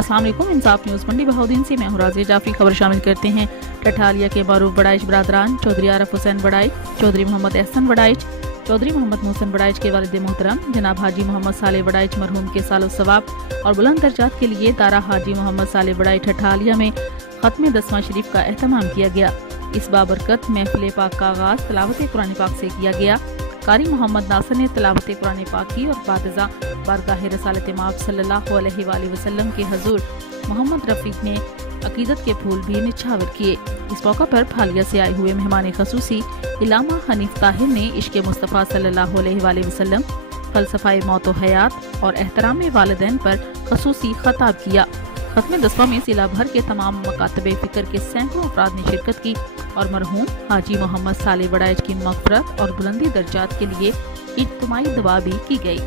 अस्सलाम वालेकुम। इंसाफ न्यूज़ मंडी बहाउद्दीन से मैं हूं राज़िया जाफरी। खबर शामिल करते हैं। टठालिया के मरूफ बड़ाइच बरादरान चौधरी आरफ हुसैन बड़ाइच, चौधरी मोहम्मद एहसन बड़ाइच, चौधरी मोहम्मद मोहसन बड़ाइच के वालिद मोहतरम जनाब हाजी मोहम्मद साले बड़ाइच मरहूम के सालो सवाब और बुलंद दर्जात के लिए दारा हाजी मोहम्मद साले बड़ाइच ठठालिया में खत्म 10वां शरीफ का एहतमाम किया गया। इस बाबरकत महफिल पाक का आगाज तिलावत कुरान पाक से किया गया। कारी मोहम्मद नासिर ने तिलावत कुरान पाक की और बादजा बारगाह रसालत माब सल्लल्लाहु अलैहि वसल्लम के हजूर मोहम्मद रफीक ने अकीदत के फूल भी निछावर किए। इस मौका पर फालिया से आए हुए मेहमान खसूसी इलामा हनीफ ताहिर ने इश्क मुस्तफ़ा सल्लल्लाहु अलैहि वसल्लम, फलसफाए मौत व हयात और एहतराम वालिदैन पर खसूसी खताब किया। खत्म 10वां में जिला भर के तमाम मकातबे फिक्र के सैकड़ों अफराद ने शिरकत की और मरहूम हाजी मोहम्मद साले बड़ाइच की मग़फ़िरत और बुलंदी दर्जात के लिए इज्तिमाई दुआ भी की गई।